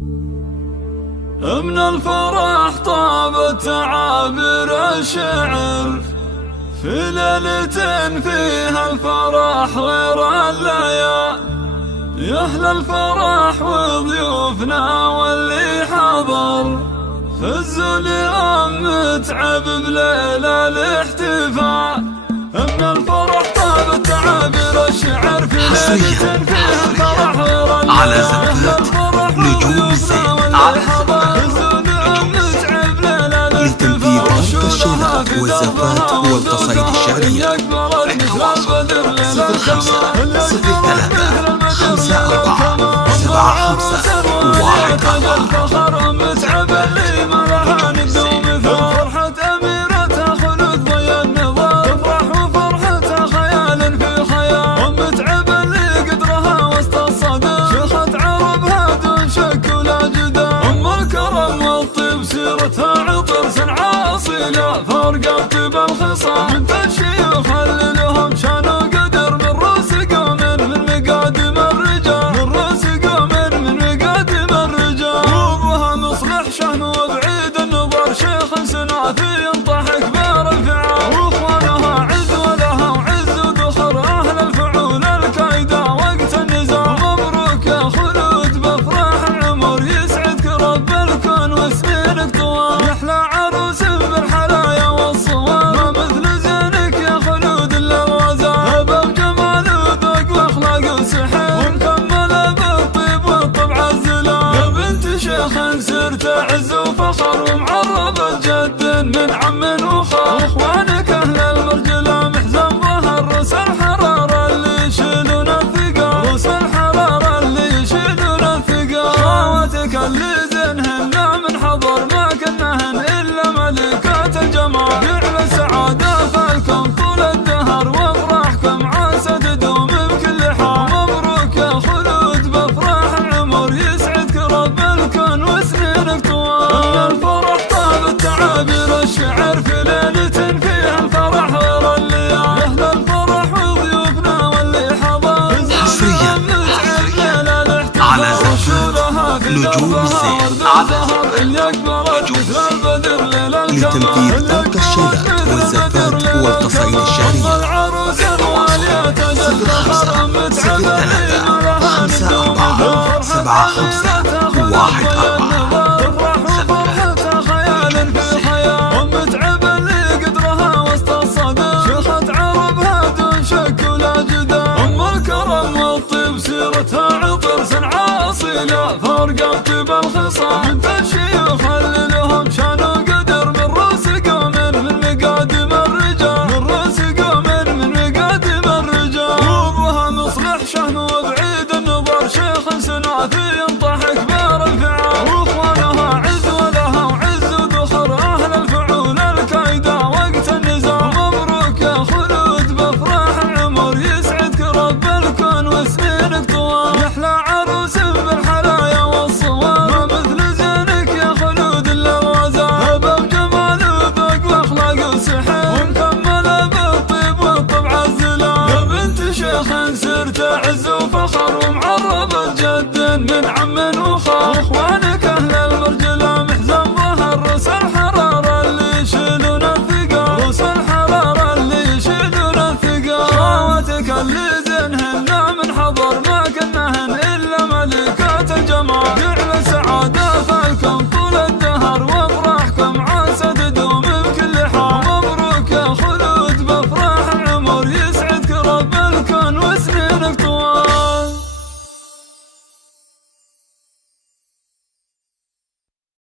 من الفرح طابت تعابير الشعر في ليلة فيها الفرح غير الليالي. يا أهل الفرح وضيوفنا واللي حضر فزوا اليوم متعب بليلة الاحتفال. من الفرح طابت تعابير الشعر في ليلة فيها الفرح غير الليالي. على زفات نجوم الزين على لتنفيذ تلك الشيلات والزفات والقصائد الشعرية. التواصل 05 فرحة أميرتها خلود ضي النظام تفرح وفرحتها خيال في خيال. متعب اللي قدرها وسط الصدى شيخة عربها دون شك ولا جدال. الكرم والطيب سيرتها عطر سنعة أصيلة فرقت بالخصام من الشيوخ اللي لهم شان وقدر من رؤوس قوم من مقادم الرجال من رؤوس قوم من مقادم الرجال. وابوها مصلح شهن وبعيد النظر شيخ سنافي ينطح كبار الفعال. واخوانها عز ولها وعز ودخر اهل الفعول الكايدة وقت النزال. مبروك يا خلود بفرح العمر يسعدك رب الكون وسنينك طوال. يحلى عروس بالحلايا والصوال ما مثل زينك يا خلود الا الغزال. هبه بجمال وذوق واخلاق وسحر ومكمله بالطيب والطبع الزلال. يا بنت شيخ سرت عز وفخر ومعربة جد من عم وخال. واخوانك اهل المرجله محزن ظهر رؤوس الحراره اللي يشيلون الثقال رؤوس الحراره اللي يشيلون الثقال. خواتك اللي زينهن من حضر ما كنهن الا ملكات الجمال. جعل السعاده فالكم طول الدهر وافراحكم عاسى تدوم بكل حال. مبروك يا خلود بفرح العمر يسعدك رب الكون وسنينك طوال. الفرح طابت تعابير الشعر في ليلة فيها الفرح غير الليالي. أهل الفرح وضيوفنا واللي حضر حصريا على زفات نجوم الزين لتنفيذ تلك الشيلات والزفات والقصائد الشعرية. التواصل 05 فرحتها خيال في خيال. ومتعب اللي قدرها وسط الصدى شيخة عربها دون شك ولا جدال. الكرم والطيب سيرتها عطر سنعة أصيلة فرقت بالخصام من الشيوخ اللي لهم شان وقدر من رؤوس قوم من مقادم الرجال من رؤوس قوم من مقادم الرجال. وابوها مصلح شهن وبعيد النظر شيخ سنافي